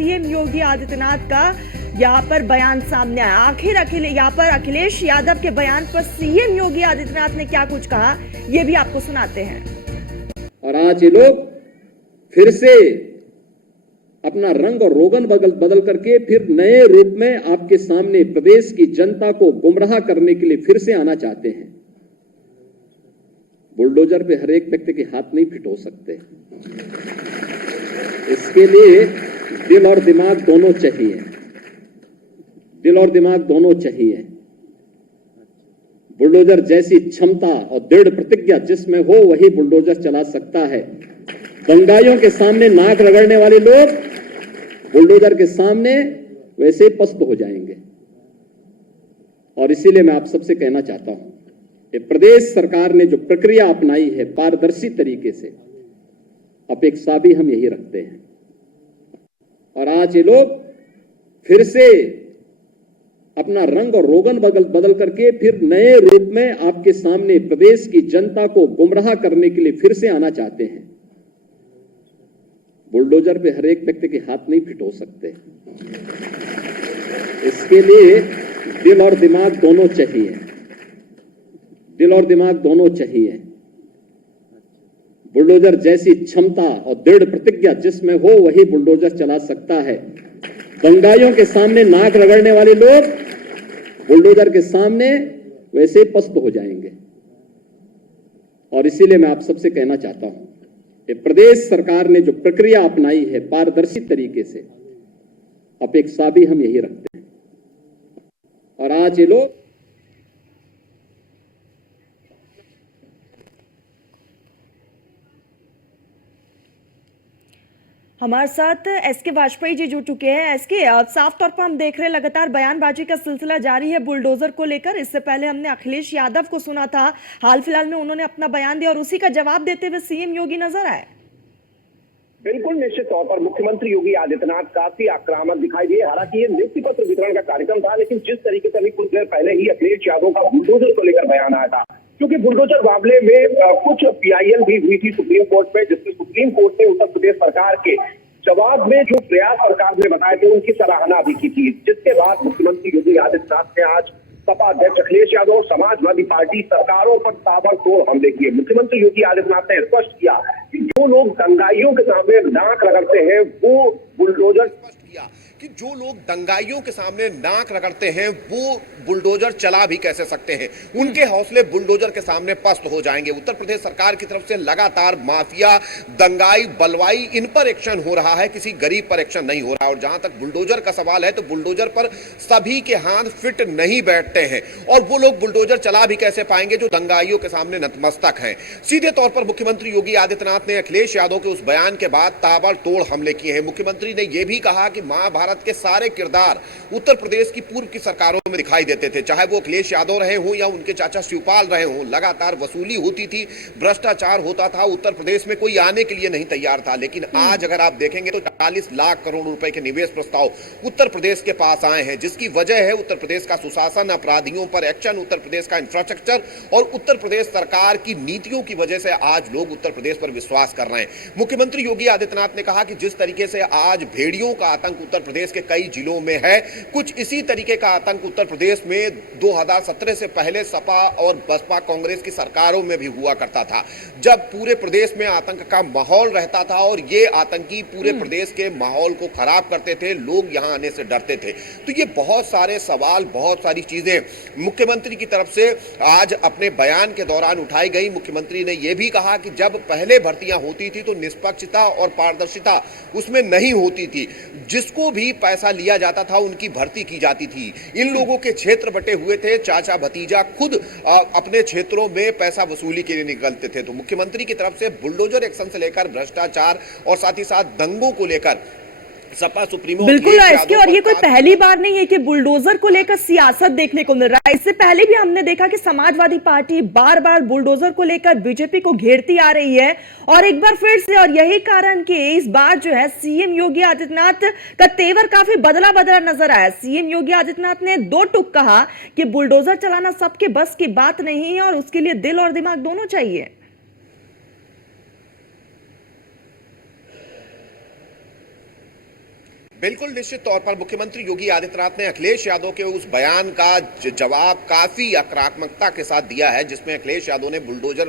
CM Yogi Adityanath का यहाँ पर बयान सामने आया। आखिर यहाँ पर अखिलेश यादव के बयान पर सीएम योगी आदित्यनाथ ने क्या कुछ कहा, ये भी आपको सुनाते हैं। और आज ये लोग फिर से अपना रंग और रोगन बदल करके फिर नए रूप में आपके सामने प्रदेश की जनता को गुमराह करने के लिए फिर से आना चाहते हैं। बुलडोजर पे हर एक व्यक्ति के हाथ नहीं फिट हो सकते, इसके लिए दिल और दिमाग दोनों चाहिए। दिल और दिमाग दोनों चाहिए। बुलडोजर जैसी क्षमता और दृढ़ प्रतिज्ञा जिसमें हो वही बुलडोजर चला सकता है। दंगाइयों के सामने नाक रगड़ने वाले लोग बुलडोजर के सामने वैसे ही पस्त हो जाएंगे। और इसीलिए मैं आप सबसे कहना चाहता हूं कि प्रदेश सरकार ने जो प्रक्रिया अपनाई है पारदर्शी तरीके से, अपेक्षा भी हम यही रखते हैं। और आज ये लोग फिर से अपना रंग और रोगन बदल करके फिर नए रूप में आपके सामने प्रदेश की जनता को गुमराह करने के लिए फिर से आना चाहते हैं। बुलडोजर पे हर एक व्यक्ति के हाथ नहीं फिट हो सकते, इसके लिए दिल और दिमाग दोनों चाहिए। दिल और दिमाग दोनों चाहिए। बुलडोजर जैसी क्षमता और दृढ़ प्रतिज्ञा जिसमें हो वही बुलडोजर चला सकता है। दंगाइयों के सामने नाक रगड़ने वाले लोग बुलडोजर के सामने वैसे ही पस्त हो जाएंगे। और इसीलिए मैं आप सबसे कहना चाहता हूं कि प्रदेश सरकार ने जो प्रक्रिया अपनाई है पारदर्शी तरीके से, अपेक्षा भी हम यही रखते हैं। और आज ये लोग हमारे साथ एसके वाजपेयी जी जुड़ चुके हैं। एसके, साफ तौर पर हम देख रहे हैं लगातार बयानबाजी का सिलसिला जारी है बुलडोजर को लेकर। इससे पहले हमने अखिलेश यादव को सुना था, हाल फिलहाल में उन्होंने अपना बयान दिया और उसी का जवाब देते हुए सीएम योगी नजर आए। बिल्कुल निश्चित तौर पर मुख्यमंत्री योगी आदित्यनाथ काफी आक्रामक दिखाई दिए। हालांकि ये नियुक्ति पत्र वितरण का कार्यक्रम था, लेकिन जिस तरीके से अभी कुछ देर पहले ही अखिलेश यादव का बुलडोजर को लेकर बयान आया था, क्योंकि बुलडोजर मामले में कुछ पीआईएल भी हुई थी सुप्रीम कोर्ट में, जिसमें सुप्रीम कोर्ट ने उत्तर प्रदेश सरकार के जवाब में जो प्रयास सरकार ने बताए थे उनकी सराहना भी की थी। जिसके बाद मुख्यमंत्री योगी आदित्यनाथ ने आज सपा अध्यक्ष अखिलेश यादव और समाजवादी पार्टी सरकारों पर ताबड़तोड़ हमले किए। मुख्यमंत्री योगी आदित्यनाथ ने स्पष्ट किया कि जो लोग दंगाइयों के सामने नाक रगड़ते हैं वो बुलडोजर कि जो लोग दंगाइयों के सामने नाक रगड़ते हैं वो बुलडोजर चला भी कैसे सकते हैं। उनके हौसले बुलडोजर के सामने पस्त हो जाएंगे। उत्तर प्रदेश सरकार की तरफ से लगातार माफिया, दंगाई, बलवाई, इन पर एक्शन हो रहा है, किसी गरीब पर एक्शन नहीं हो रहा। और जहां तक बुलडोजर का सवाल है तो बुलडोजर पर सभी के हाथ फिट नहीं बैठते हैं और वो लोग बुलडोजर चला भी कैसे पाएंगे जो दंगाइयों के सामने नतमस्तक हैं। सीधे तौर पर मुख्यमंत्री योगी आदित्यनाथ ने अखिलेश यादव के उस बयान के बाद ताबड़तोड़ हमले किए हैं। मुख्यमंत्री ने यह भी कहा कि महाभारत के सारे किरदार उत्तर प्रदेश की पूर्व की सरकारों में दिखाई देते थे, चाहे वो अखिलेश यादव रहे हों या उनके चाचा शिवपाल रहे हों। लगातार वसूली होती थी, भ्रष्टाचार होता था, उत्तर प्रदेश में कोई आने के लिए नहीं तैयार था। लेकिन आज अगर आप देखेंगे तो 40 लाख करोड़ रुपए के निवेश प्रस्ताव उत्तर प्रदेश के पास आए हैं, जिसकी वजह है उत्तर प्रदेश का सुशासन, अपराधियों पर एक्शन, उत्तर प्रदेश का इंफ्रास्ट्रक्चर और उत्तर प्रदेश सरकार की नीतियों की वजह से आज लोग उत्तर प्रदेश पर विश्वास कर रहे हैं। मुख्यमंत्री योगी आदित्यनाथ ने कहा कि जिस तरीके से आज भेड़ियों का आतंक उत्तर प्रदेश के कई जिलों में है, कुछ इसी तरीके का आतंक उत्तर प्रदेश में 2017 से पहले सपा और बसपा कांग्रेस की सरकारों में भी हुआ करता था, जब पूरे प्रदेश में आतंक का माहौल रहता था और ये आतंकी पूरे प्रदेश के माहौल को खराब करते थे, लोग यहां आने से डरते थे। तो ये बहुत सारे सवाल, बहुत सारी चीजें मुख्यमंत्री की तरफ से आज अपने बयान के दौरान उठाई गई। मुख्यमंत्री ने यह भी कहा कि जब पहले भर्तियां होती थी तो निष्पक्षता और पारदर्शिता उसमें नहीं होती थी, जिसको भी पैसा लिया जाता था उनकी भर्ती की जाती थी। इन लोगों के क्षेत्र बटे हुए थे, चाचा भतीजा खुद अपने क्षेत्रों में पैसा वसूली के लिए निकलते थे। तो मुख्यमंत्री की तरफ से बुलडोजर एक्शन से लेकर भ्रष्टाचार और साथ ही साथ दंगों को लेकर सपा सुप्रीमो बिल्कुल इसके, और ये कोई पहली बार नहीं है कि बुलडोजर को लेकर सियासत देखने को मिल रहा है। इससे पहले भी हमने देखा कि समाजवादी पार्टी बार बार बुलडोजर को लेकर बीजेपी को घेरती आ रही है और एक बार फिर से, और यही कारण कि इस बार जो है सीएम योगी आदित्यनाथ का तेवर काफी बदला बदला नजर आया। सीएम योगी आदित्यनाथ ने दो टूक कहा कि बुलडोजर चलाना सबके बस की बात नहीं है और उसके लिए दिल और दिमाग दोनों चाहिए। बिल्कुल निश्चित तौर पर मुख्यमंत्री योगी आदित्यनाथ ने अखिलेश यादव के उस बयान का जवाब काफी आक्रामकता के साथ दिया है, जिसमें अखिलेश यादव ने बुलडोजर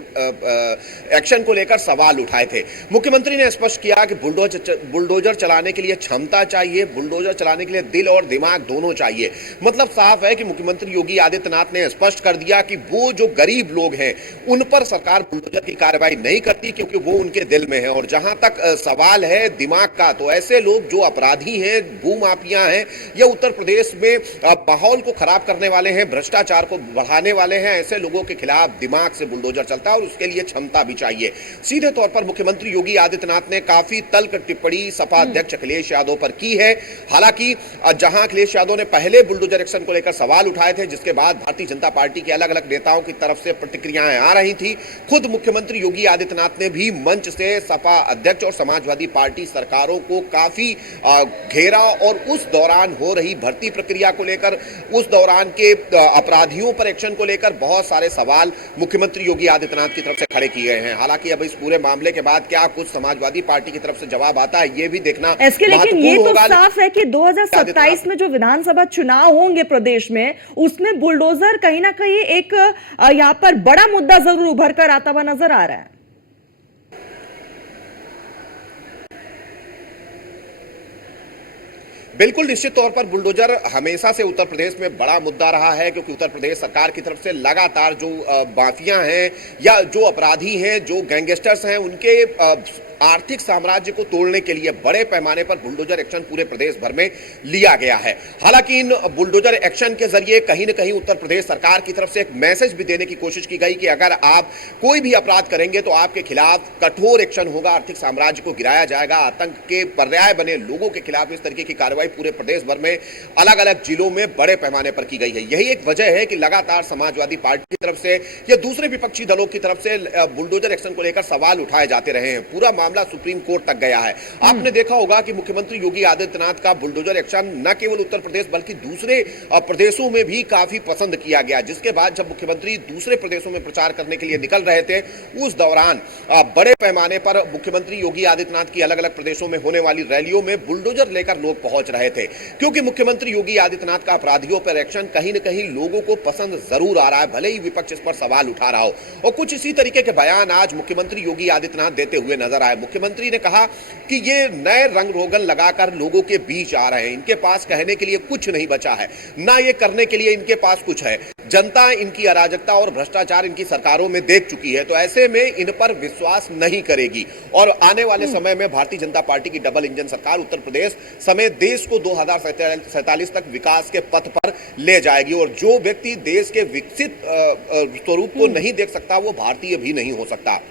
एक्शन को लेकर सवाल उठाए थे। मुख्यमंत्री ने स्पष्ट किया कि बुलडोजर चलाने के लिए क्षमता चाहिए, बुलडोजर चलाने के लिए दिल और दिमाग दोनों चाहिए। मतलब साफ है कि मुख्यमंत्री योगी आदित्यनाथ ने स्पष्ट कर दिया कि वो जो गरीब लोग हैं उन पर सरकार बुलडोजर की कार्रवाई नहीं करती, क्योंकि वो उनके दिल में है। और जहां तक सवाल है दिमाग का, तो ऐसे लोग जो अपराधी हैं, भूमाफिया हैं, या उत्तर प्रदेश में माहौल को खराब करने वाले हैं, भ्रष्टाचार को बढ़ाने वाले हैं, ऐसे लोगों के खिलाफ दिमाग से बुलडोजर चलता है और उसके लिए क्षमता भी चाहिए। सीधे तौर पर मुख्यमंत्री योगी आदित्यनाथ ने काफी तल्ख टिप्पणी सपा अध्यक्ष अखिलेश यादव पर की है। हालांकि जहां अखिलेश यादव ने पहले बुलडोजर एक्शन को लेकर सवाल उठाए थे, जिसके बाद भारतीय जनता पार्टी के अलग अलग नेताओं की तरफ से प्रतिक्रियाएं आ रही थी, खुद मुख्यमंत्री योगी आदित्यनाथ ने भी मंच से सपा अध्यक्ष और समाजवादी पार्टी सरकारों को काफी घेरा और उस दौरान हो रही भर्ती प्रक्रिया को लेकर, उस दौरान के अपराधियों पर एक्शन को लेकर बहुत सारे सवाल मुख्यमंत्री योगी आदित्यनाथ की तरफ से खड़े किए गए हैं। हालांकि अब इस पूरे मामले के बाद क्या कुछ समाजवादी पार्टी की तरफ से जवाब आता है, ये भी देखना इसके, लेकिन ये तो होगा। साफ है कि 2027 में जो विधानसभा चुनाव होंगे प्रदेश में, उसमें बुलडोजर कहीं ना कहीं एक यहाँ पर बड़ा मुद्दा जरूर उभर कर आता हुआ नजर आ रहा है। बिल्कुल निश्चित तौर पर बुलडोजर हमेशा से उत्तर प्रदेश में बड़ा मुद्दा रहा है, क्योंकि उत्तर प्रदेश सरकार की तरफ से लगातार जो माफिया हैं या जो अपराधी हैं, जो गैंगस्टर्स हैं, उनके आर्थिक साम्राज्य को तोड़ने के लिए बड़े पैमाने पर बुलडोजर एक्शन पूरे प्रदेश भर में लिया गया है। हालांकि इन बुलडोजर एक्शन के जरिए कहीं न कहीं उत्तर प्रदेश सरकार की तरफ से एक मैसेज भी देने की कोशिश की गई कि अगर आप कोई भी अपराध करेंगे तो आपके खिलाफ कठोर एक्शन होगा, आर्थिक साम्राज्य को गिराया जाएगा, आतंक के पर्याय बने लोगों के खिलाफ इस तरीके की कार्रवाई पूरे प्रदेश भर में अलग अलग जिलों में बड़े पैमाने पर की गई है। यही एक वजह है कि लगातार समाजवादी पार्टी की तरफ से या दूसरे विपक्षी दलों की तरफ से बुलडोजर एक्शन को लेकर सवाल उठाए जाते रहे हैं। पूरा मामला सुप्रीम कोर्ट तक गया है। आपने देखा होगा कि मुख्यमंत्री योगी आदित्यनाथ का बुलडोजर एक्शन न केवल उत्तर प्रदेश बल्कि दूसरे प्रदेशों में भी काफी पसंद किया गया, जिसके बाद जब मुख्यमंत्री दूसरे प्रदेशों में प्रचार करने के लिए निकल रहे थे, उस दौरान बड़े पैमाने पर मुख्यमंत्री योगी आदित्यनाथ की अलग अलग प्रदेशों में होने वाली रैलियों में बुलडोजर लेकर लोग पहुंच रहे थे, क्योंकि मुख्यमंत्री योगी आदित्यनाथ का अपराधियों पर एक्शन कहीं न कहीं लोगों को पसंद जरूर आ रहा है, भले ही विपक्ष इस पर सवाल उठा रहा हो। और कुछ इसी तरीके के बयान आज मुख्यमंत्री योगी आदित्यनाथ देते हुए नजर आए। मुख्यमंत्री ने कहा कि ये नए रंग रोगन लगाकर लोगों के बीच आ रहे हैं, इनके पास कहने के लिए कुछ नहीं बचा है, ना ये करने के लिए इनके पास कुछ है। जनता इनकी अराजकता और भ्रष्टाचार इनकी सरकारों में देख चुकी है, तो ऐसे में इन पर विश्वास नहीं करेगी और आने वाले समय में भारतीय जनता पार्टी की डबल इंजन सरकार उत्तर प्रदेश समेत देश को 2047 तक विकास के पथ पर ले जाएगी। और जो व्यक्ति देश के विकसित स्वरूप को नहीं देख सकता वो भारतीय भी नहीं हो सकता।